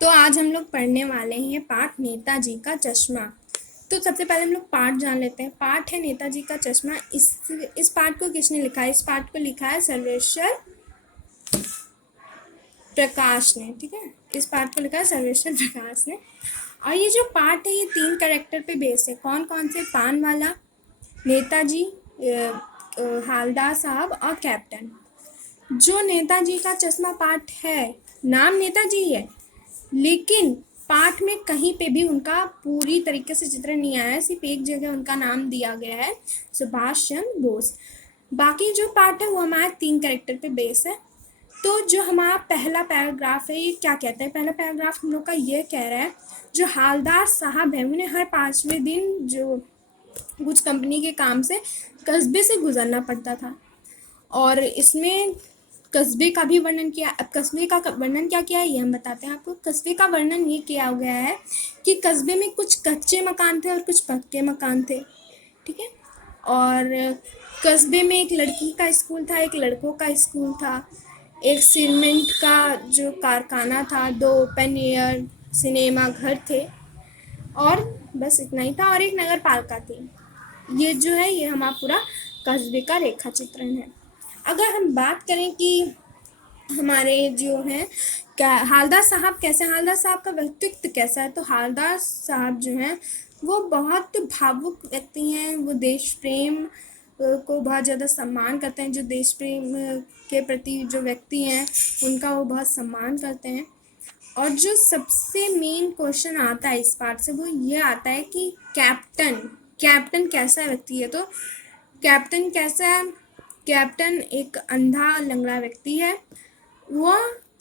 तो आज हम लोग पढ़ने वाले हैं पाठ नेताजी का चश्मा। तो सबसे पहले हम लोग पाठ जान लेते हैं। पाठ है नेताजी का चश्मा। इस पाठ को किसने लिखा है? इस पाठ को लिखा है सर्वेश्वर प्रकाश ने। ठीक है, इस पाठ को लिखा है सर्वेश्वर प्रकाश ने। और ये जो पाठ है ये 3 कैरेक्टर पे बेस्ड है। कौन कौन से? पान वाला, नेताजी, हालदार साहब और कैप्टन। जो नेताजी का चश्मा पाठ है, नाम नेताजी है, लेकिन पाठ में कहीं पे भी उनका पूरी तरीके से चित्रण नहीं आया है। सिर्फ एक जगह उनका नाम दिया गया है, सुभाष चंद्र बोस। बाकी जो पाठ है वो हमारे 3 कैरेक्टर पे बेस है। तो जो हमारा पहला पैराग्राफ है ये क्या कहता है? पहला पैराग्राफ हम लोग का ये कह रहा है, जो हालदार साहब है उन्हें हर 5वें दिन जो कुछ कंपनी के काम से कस्बे से गुजरना पड़ता था। और इसमें कस्बे का भी वर्णन किया। अब कस्बे का वर्णन क्या किया है ये हम बताते हैं आपको। कस्बे का वर्णन ये किया गया है कि कस्बे में कुछ कच्चे मकान थे और कुछ पक्के मकान थे। ठीक है, और कस्बे में एक लड़की का स्कूल था, एक लड़कों का स्कूल था, एक सीमेंट का जो कारखाना था, 2 ओपन एयर सिनेमा घर थे, और बस इतना ही था, और एक नगर पालिका थी। ये जो है ये हमारा पूरा कस्बे का रेखा चित्रण है। अगर हम बात करें कि हमारे जो हैं क्या हालदार साहब कैसे, हालदार साहब का व्यक्तित्व कैसा है, तो हालदार साहब जो हैं वो बहुत भावुक व्यक्ति हैं। वो देश प्रेम को बहुत ज़्यादा सम्मान करते हैं। जो देश प्रेम के प्रति जो व्यक्ति हैं उनका वो बहुत सम्मान करते हैं। और जो सबसे मेन क्वेश्चन आता है इस पार्ट से वो ये आता है कि कैप्टन कैसा व्यक्ति है। तो कैप्टन कैसा है? कैप्टन एक अंधा लंगड़ा व्यक्ति है। वो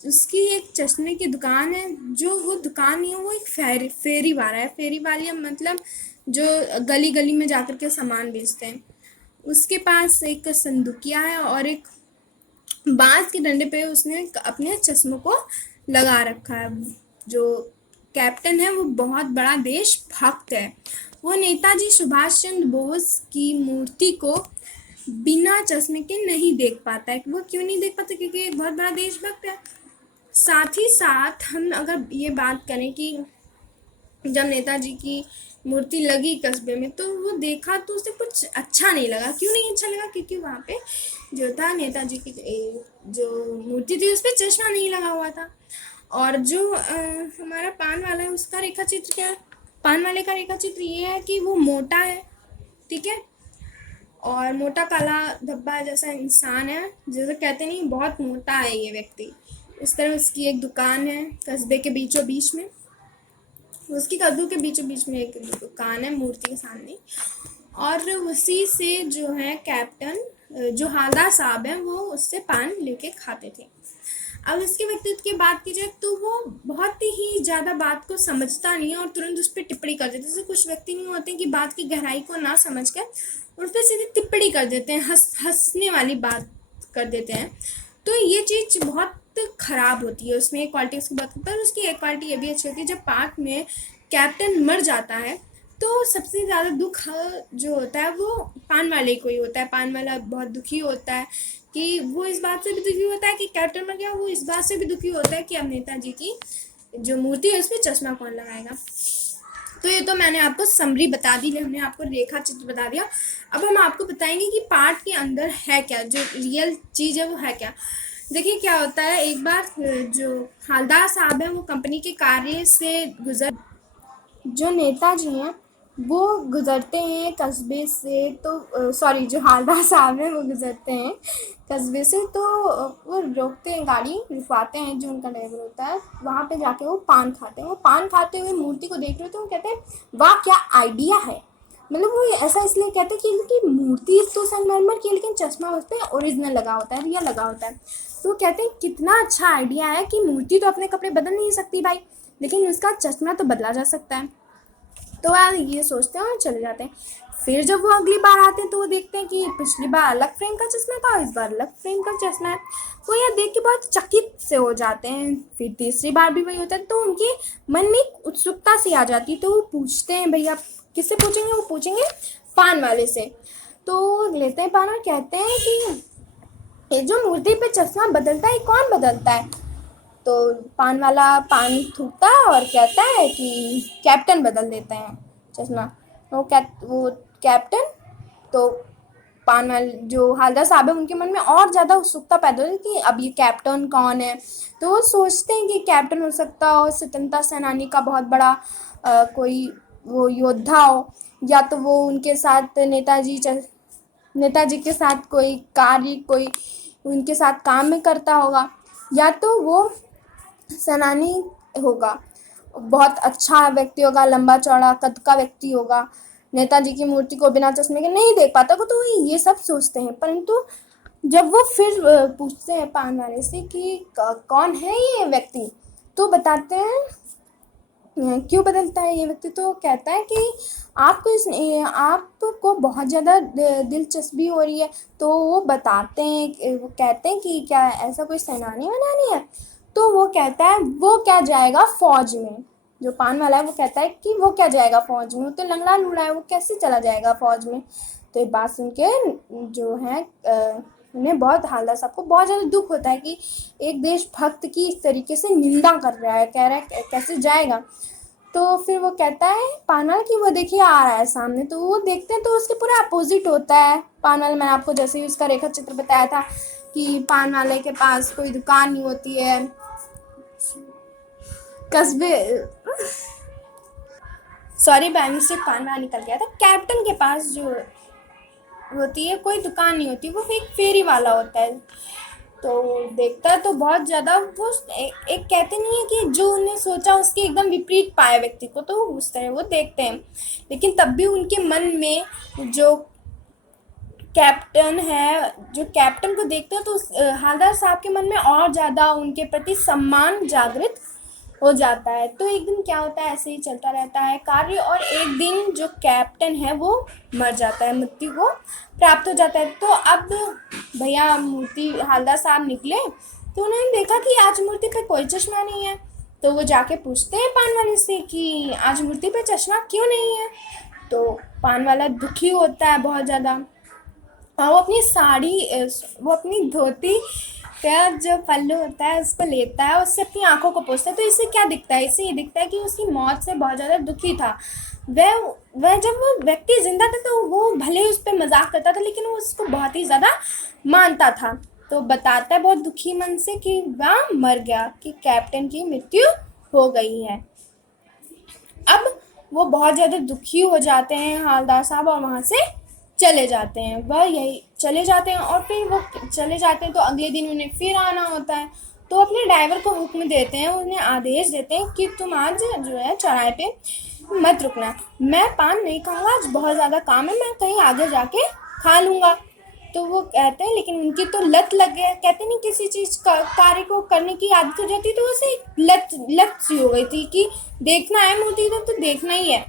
उसकी एक चश्मे की दुकान है। जो वो दुकान नहीं है, वो एक फेरी वाला है। फेरी वाली मतलब जो गली गली में जाकर के सामान बेचते हैं। उसके पास एक संदूकिया है और एक बांस के डंडे पे उसने अपने चश्मों को लगा रखा है। जो कैप्टन है वो बहुत बड़ा देशभक्त है। वो नेताजी सुभाष चंद्र बोस की मूर्ति को बिना चश्मे के नहीं देख पाता है। वो क्यों नहीं देख पाता? क्योंकि एक बहुत बड़ा देशभक्त है। साथ ही साथ हम अगर ये बात करें कि जब नेताजी की मूर्ति लगी कस्बे में तो वो देखा तो उसे कुछ अच्छा नहीं लगा। क्यों नहीं अच्छा लगा? क्योंकि वहाँ पे जो था नेताजी की जो मूर्ति थी उस पर चश्मा नहीं लगा हुआ था। और जो हमारा पान वाला है उसका रेखा चित्र क्या है? पान वाले का रेखा चित्र ये है कि वो मोटा है, ठीक है, और मोटा काला धब्बा जैसा इंसान है, जैसे कहते नहीं बहुत मोटा है ये व्यक्ति। इस तरह उसकी एक दुकान है कस्बे के बीचों बीच में। उसकी कद्दू के बीचों बीच में एक दुकान है मूर्ति के सामने। और उसी से जो है कैप्टन जो हालदार साहब हैं वो उससे पान लेके खाते थे। अब इसके व्यक्तित्व की बात की जाए तो वो बहुत ही ज़्यादा बात को समझता नहीं है और तुरंत उस पर टिप्पणी कर देते हैं। जैसे कुछ व्यक्ति नहीं होते कि बात की गहराई को ना समझ कर उस पर सीधे टिप्पणी कर देते हैं, हंसने वाली बात कर देते हैं। तो ये चीज़ बहुत ख़राब होती है। उसमें एक क्वालिटी उसकी बात करता है। उसकी एक क्वालिटी ये भी अच्छी होती है, जब पार्ट में कैप्टन मर जाता है तो सबसे ज़्यादा दुख जो होता है वो पान वाले को ही होता है। पान वाला बहुत दुखी होता है कि वो इस बात से भी दुखी होता है कि कैप्टन मर गया, वो इस बात से भी दुखी होता है कि अब नेताजी की जो मूर्ति है उसमें चश्मा कौन लगाएगा। तो ये तो मैंने आपको समरी बता दी, हमने आपको रेखा चित्र बता दिया। अब हम आपको बताएंगे कि पार्ट के अंदर है क्या, जो रियल चीज़ है वो है क्या। देखिए क्या होता है, एक बार जो हालदार साहब है वो कंपनी के कार्य से जो नेताजी हैं वो गुजरते हैं कस्बे से। तो सॉरी, जो हालदार साहब हैं वो गुजरते हैं कस्बे से, तो वो रोकते हैं, गाड़ी रुकवाते हैं। जो उनका ड्राइवर होता है वहाँ पे जाके वो पान खाते हैं। वो पान खाते हुए मूर्ति को देख रहे होते हैं। वो कहते हैं वाह क्या आइडिया है। मतलब वो ऐसा इसलिए कहते हैं कि इनकी मूर्ति तो संगमरमर की लेकिन चश्मा उस पर ओरिजिनल लगा होता है, रियल लगा होता है। तो कहते हैं कितना अच्छा आइडिया है कि मूर्ति तो अपने कपड़े बदल नहीं सकती भाई, लेकिन उसका चश्मा तो बदला जा सकता है। तो यार ये सोचते हैं और चले जाते हैं। फिर जब वो अगली बार आते हैं तो वो देखते हैं कि पिछली बार अलग फ्रेम का चश्मा था और इस बार अलग फ्रेम का चश्मा है। वो यह देख के बहुत चकित से हो जाते हैं। फिर तीसरी बार भी वही होता है तो उनके मन में एक उत्सुकता सी आ जाती है। तो वो पूछते हैं, भैया किससे पूछेंगे? वो पूछेंगे पान वाले से। तो लेते हैं पान और कहते हैं कि ये जो मूर्ति पे चश्मा बदलता है कौन बदलता है? तो पान वाला पान थूकता है और कहता है कि कैप्टन बदल देते हैं चश्मा। वो कैप्टन, तो पान वाले जो हालदार साहब है उनके मन में और ज़्यादा उत्सुकता पैदा होती है कि अब ये कैप्टन कौन है। तो वो सोचते हैं कि कैप्टन हो सकता हो स्वतंत्रता सेनानी का बहुत बड़ा कोई वो योद्धा हो, या तो वो उनके साथ नेताजी के साथ कोई उनके साथ काम में करता होगा, या तो वो सेनानी होगा, बहुत अच्छा व्यक्ति होगा, लंबा चौड़ा कद का व्यक्ति होगा। नेताजी की मूर्ति को बिना चश्मे के नहीं देख पाता को, तो ये सब सोचते हैं। परंतु जब वो फिर पूछते हैं पान वाले से कि कौन है ये व्यक्ति, तो बताते हैं क्यों बदलता है ये व्यक्ति। तो कहता है कि आपको बहुत ज़्यादा दिलचस्पी हो रही है। तो वो कहते हैं कि क्या ऐसा कोई सेनानी बनानी है। तो वो कहता है वो क्या जाएगा फौज में। जो पान वाला है वो कहता है कि वो क्या जाएगा फौज में, वो तो लंगड़ा लूड़ा है, वो कैसे चला जाएगा फौज में। तो ये बात सुन के जो है उन्हें बहुत, हालदार साहब को बहुत ज़्यादा दुख होता है कि एक देशभक्त की इस तरीके से निंदा कर रहा है, कह रहा है कैसे जाएगा। तो फिर वो कहता है पानवाला कि वो देखिए आ रहा है सामने। तो वो देखते हैं तो उसके पूरा अपोजिट होता है पानवाला। मैंने आपको जैसे ही उसका रेखा चित्र बताया था कि पान वाले के पास कोई दुकान नहीं होती है, कस्बे सॉरी बाय से पान वाला निकल गया था। कैप्टन के पास जो होती है कोई दुकान नहीं होती, वो एक फेरी वाला होता है। तो देखता है तो बहुत ज़्यादा वो एक कहते नहीं है कि जो उन्हें सोचा उसके एकदम विपरीत पाए व्यक्ति को, तो उस तरह वो देखते हैं। लेकिन तब भी उनके मन में जो कैप्टन को देखते हैं तो हालदार साहब के मन में और ज़्यादा उनके प्रति सम्मान जागृत हो जाता है। तो एक दिन क्या होता है, ऐसे ही चलता रहता है कार्य, और एक दिन जो कैप्टन है वो मर जाता है, मृत्यु को प्राप्त हो जाता है। तो अब भैया हालदार साहब निकले तो उन्होंने देखा कि आज मूर्ति पे कोई चश्मा नहीं है। तो वो जाके पूछते हैं पान वाले से कि आज मूर्ति पे चश्मा क्यों नहीं है। तो पान वाला दुखी होता है बहुत ज़्यादा, और वो अपनी धोती का जो पल्लू होता है उसको लेता है, उससे अपनी आंखों को पोंछता है। तो इससे क्या दिखता है, इससे ये दिखता है कि उसकी मौत से बहुत ज़्यादा दुखी था। वह जब वो व्यक्ति जिंदा था तो वो भले ही उस पर मजाक करता था, लेकिन वो उसको बहुत ही ज़्यादा मानता था। तो बताता है बहुत दुखी मन से कि वह मर गया, कि कैप्टन की मृत्यु हो गई है। अब वो बहुत ज़्यादा दुखी हो जाते हैं हालदार साहब, और वहाँ से चले जाते हैं। और फिर वो चले जाते हैं तो अगले दिन उन्हें फिर आना होता है। तो अपने ड्राइवर को हुक्म देते हैं, उन्हें आदेश देते हैं कि तुम आज जो है चौराहे पे मत रुकना, मैं पान नहीं खाऊंगा, आज बहुत ज़्यादा काम है, मैं कहीं आगे जाके खा लूँगा। तो वो कहते हैं, लेकिन उनकी तो लत लग गया, कहते नहीं किसी चीज़ कार्य को करने की आदत हो जाती, तो उसे लत सी हो गई थी कि देखना है मूर्ति तो देखना ही है।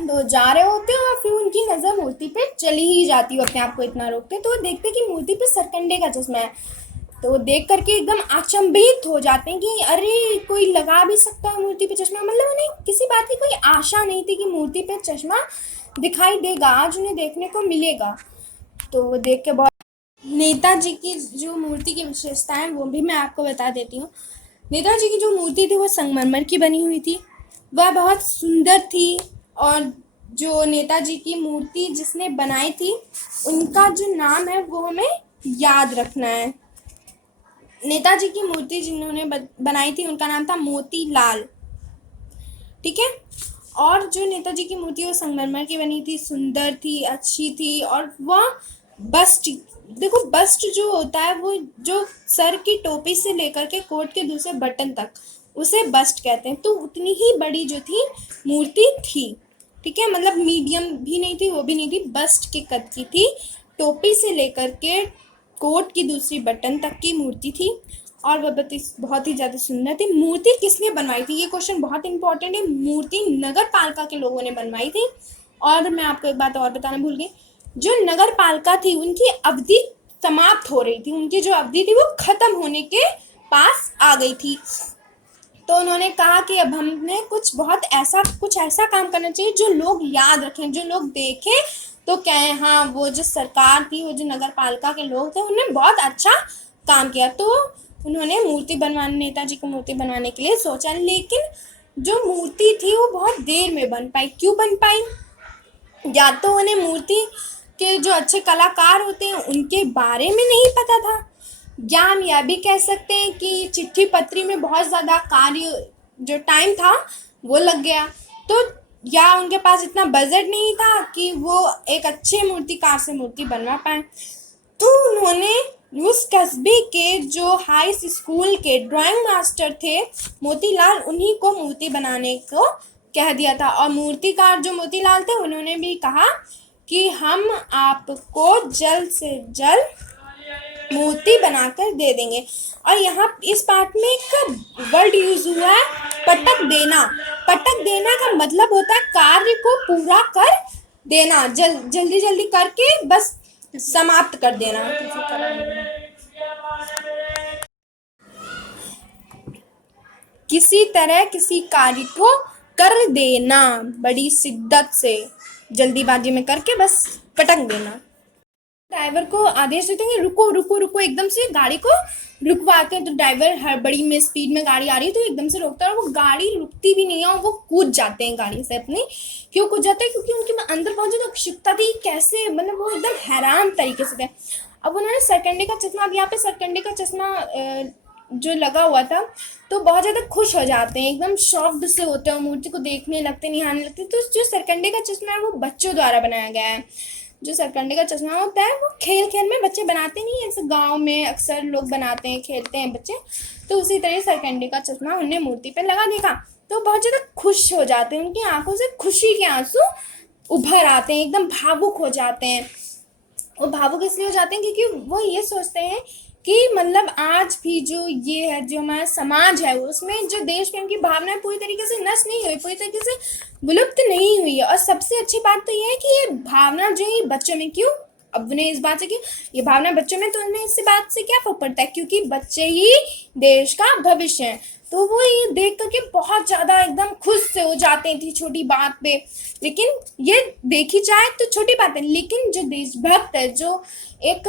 तो जा रहे होते हैं और फिर उनकी नज़र मूर्ति पे चली ही जाती है, अपने आप को इतना रोकते। तो वो देखते कि मूर्ति पे सरकंडे का चश्मा है। तो वो देख करके एकदम अचंभित हो जाते हैं कि अरे कोई लगा भी सकता है मूर्ति पे चश्मा। मतलब उन्हें किसी बात की कोई आशा नहीं थी कि मूर्ति पे चश्मा दिखाई देगा, आज उन्हें देखने को मिलेगा। तो वो देख के बहुत, नेताजी की जो मूर्ति की विशेषताएं वो भी मैं आपको बता देती हूँ। नेताजी की जो मूर्ति थी वो संगमरमर की बनी हुई थी, वह बहुत सुंदर थी। और जो नेताजी की मूर्ति जिसने बनाई थी उनका जो नाम है वो हमें याद रखना है। नेताजी की मूर्ति जिन्होंने बनाई थी उनका नाम था मोतीलाल, ठीक है। और जो नेताजी की मूर्ति वो संगमरमर की बनी थी, सुंदर थी, अच्छी थी। और वह बस्ट, देखो बस्ट जो होता है वो जो सर की टोपी से लेकर के कोट के दूसरे बटन तक, उसे बस्ट कहते हैं। तो उतनी ही बड़ी जो थी मूर्ति थी, ठीक है। मतलब मीडियम भी नहीं थी, वो भी नहीं थी, बस्ट के कद की थी। टोपी से लेकर के कोट की दूसरी बटन तक की मूर्ति थी, और वह बहुत ही ज़्यादा सुंदर थी। मूर्ति किसने बनवाई थी, ये क्वेश्चन बहुत इंपॉर्टेंट है। मूर्ति नगर पालिका के लोगों ने बनवाई थी। और मैं आपको एक बात और बताना भूल गई, जो नगर पालिका थी उनकी अवधि समाप्त हो रही थी, उनकी जो अवधि थी वो खत्म होने के पास आ गई थी। तो उन्होंने कहा कि अब हमने कुछ ऐसा काम करना चाहिए जो लोग याद रखें, जो लोग देखें तो कहें हाँ वो जो सरकार थी, वो जो नगर पालिका के लोग थे उन्होंने बहुत अच्छा काम किया। तो उन्होंने मूर्ति बनवाने नेताजी को मूर्ति बनवाने के लिए सोचा, लेकिन जो मूर्ति थी वो बहुत देर में बन पाई। क्यों बन पाई? या तो उन्हें मूर्ति के जो अच्छे कलाकार होते हैं उनके बारे में नहीं पता था, या हम यह भी कह सकते हैं कि चिट्ठी पत्री में बहुत ज़्यादा कार्य जो टाइम था वो लग गया, तो या उनके पास इतना बजट नहीं था कि वो एक अच्छे मूर्तिकार से मूर्ति बनवा पाए। तो उन्होंने उस कस्बे के जो हाई स्कूल के ड्राइंग मास्टर थे मोतीलाल, उन्हीं को मूर्ति बनाने को कह दिया था। और मूर्तिकार जो मोतीलाल थे उन्होंने भी कहा कि हम आपको जल्द से जल्द मूर्ति बनाकर दे देंगे। और यहाँ इस पार्ट में एक वर्ड यूज हुआ है, पटक देना। पटक देना का मतलब होता है कार्य को पूरा कर देना, जल्दी जल्दी करके बस समाप्त कर देना। किसी तरह किसी कार्य को कर देना, बड़ी शिद्दत से जल्दीबाजी में करके बस पटक देना। ड्राइवर को आदेश देते हैं रुको रुको रुको, एकदम से गाड़ी को रुकवाते हैं। तो ड्राइवर हड़बड़ी में स्पीड में गाड़ी आ रही है तो एकदम से रोकता है, और वो गाड़ी रुकती भी नहीं है और वो कूद जाते हैं गाड़ी से अपनी। क्यों कूद जाते हैं? क्योंकि उनके अंदर बहुत ज़्यादा उत्सुकता थी, कैसे मतलब वो एकदम हैरान तरीके से थे। अब उन्होंने सरकंडे का चश्मा, अब यहाँ पे सरकंडे का चश्मा जो लगा हुआ था तो बहुत ज़्यादा खुश हो जाते हैं, एकदम शॉक्ड से होते हैं, मूर्ति को देखने लगते, निहारने लगते। तो जो सरकंडे का चश्मा है वो बच्चों द्वारा बनाया गया है। जो सरकंडे का चश्मा होता है वो खेल खेल में बच्चे बनाते नहीं है, ऐसे गांव में अक्सर लोग बनाते हैं, खेलते हैं बच्चे। तो उसी तरह सरकंडे का चश्मा उन्हें मूर्ति पे लगा देखा तो बहुत ज़्यादा खुश हो जाते हैं, उनकी आंखों से खुशी के आंसू उभर आते हैं, एकदम भावुक हो जाते हैं। वो भावुक इसलिए हो जाते हैं क्योंकि वो ये सोचते हैं कि मतलब आज भी जो ये है, जो हमारा समाज है, उसमें जो देश प्रेम की भावना पूरी तरीके से नष्ट नहीं हुई, पूरी तरीके से विलुप्त नहीं हुई है। और सबसे अच्छी बात तो ये है कि ये भावना जो है बच्चों में, क्यों अब उन्हें इस बात से कि ये भावना बच्चों में, तो उन्हें इस बात से क्या फर्क पड़ता है, क्योंकि बच्चे ही देश का भविष्य हैं। तो वो ये देख करके बहुत ज़्यादा एकदम खुश से हो जाते थे छोटी बात पे। लेकिन ये देखी जाए तो छोटी बात है, लेकिन जो देशभक्त है, जो एक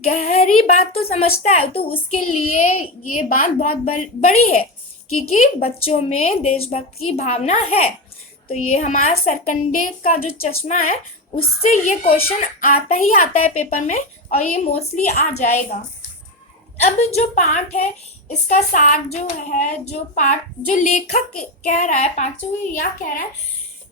गहरी बात तो समझता है, तो उसके लिए ये बात बहुत बड़ी है, क्योंकि बच्चों में देशभक्त की भावना है। तो ये हमारा सरकंडे का जो चश्मा है उससे ये क्वेश्चन आता ही आता है पेपर में, और ये मोस्टली आ जाएगा। अब जो पाठ है इसका सार जो है, जो पाठ जो लेखक कह रहा है, पाठ जो यह कह रहा है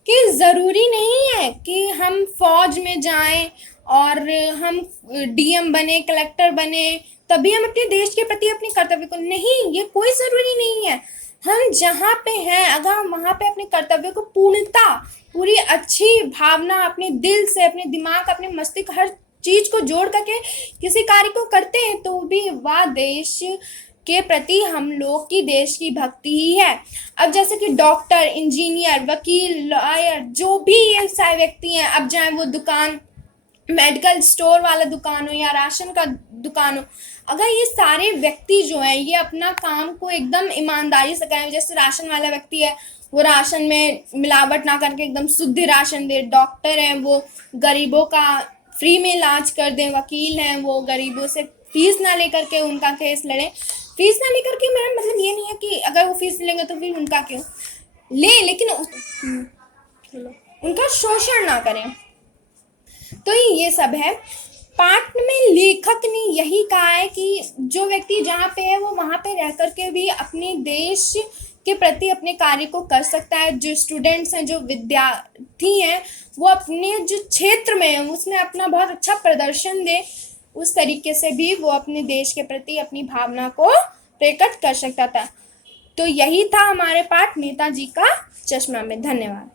कि ज़रूरी नहीं है कि हम फौज में जाएं और हम डीएम बने, कलेक्टर बने, तभी हम अपने देश के प्रति अपने कर्तव्य को, नहीं, ये कोई ज़रूरी नहीं है। हम जहाँ पे हैं अगर हम वहाँ पे अपने कर्तव्य को पूर्णता, पूरी अच्छी भावना अपने दिल से, अपने दिमाग, अपने मस्तिष्क, हर चीज को जोड़ करके किसी कार्य को करते हैं तो भी वह देश के प्रति हम लोग की देश की भक्ति ही है। अब जैसे कि डॉक्टर, इंजीनियर, वकील, लॉयर, जो भी ये सारे व्यक्ति हैं, अब चाहे वो दुकान, मेडिकल स्टोर वाला दुकान हो या राशन का दुकान हो, अगर ये सारे व्यक्ति जो हैं ये अपना काम को एकदम ईमानदारी से करें, जैसे राशन वाला व्यक्ति है वो राशन में मिलावट ना करके एकदम शुद्ध राशन दे, डॉक्टर हैं वो गरीबों का फ्री में इलाज कर दें, वकील हैं वो गरीबों से फीस ना लेकर के उनका केस लड़ें। फीस ना लेकर के मेरा मतलब ये नहीं है कि अगर वो फीस लेंगे तो फिर उनका क्यों ले, लेकिन उनका शोषण ना करें। तो ये सब है। पाठ में लेखक ने यही कहा है कि जो व्यक्ति जहाँ पे है वो वहाँ पे रह करके भी अपने देश के प्रति अपने कार्य को कर सकता है। जो स्टूडेंट्स हैं, जो विद्यार्थी हैं, वो अपने जो क्षेत्र में है उसमें अपना बहुत अच्छा प्रदर्शन दे, उस तरीके से भी वो अपने देश के प्रति अपनी भावना को प्रकट कर सकता था। तो यही था हमारे पाठ नेताजी का चश्मा में। धन्यवाद।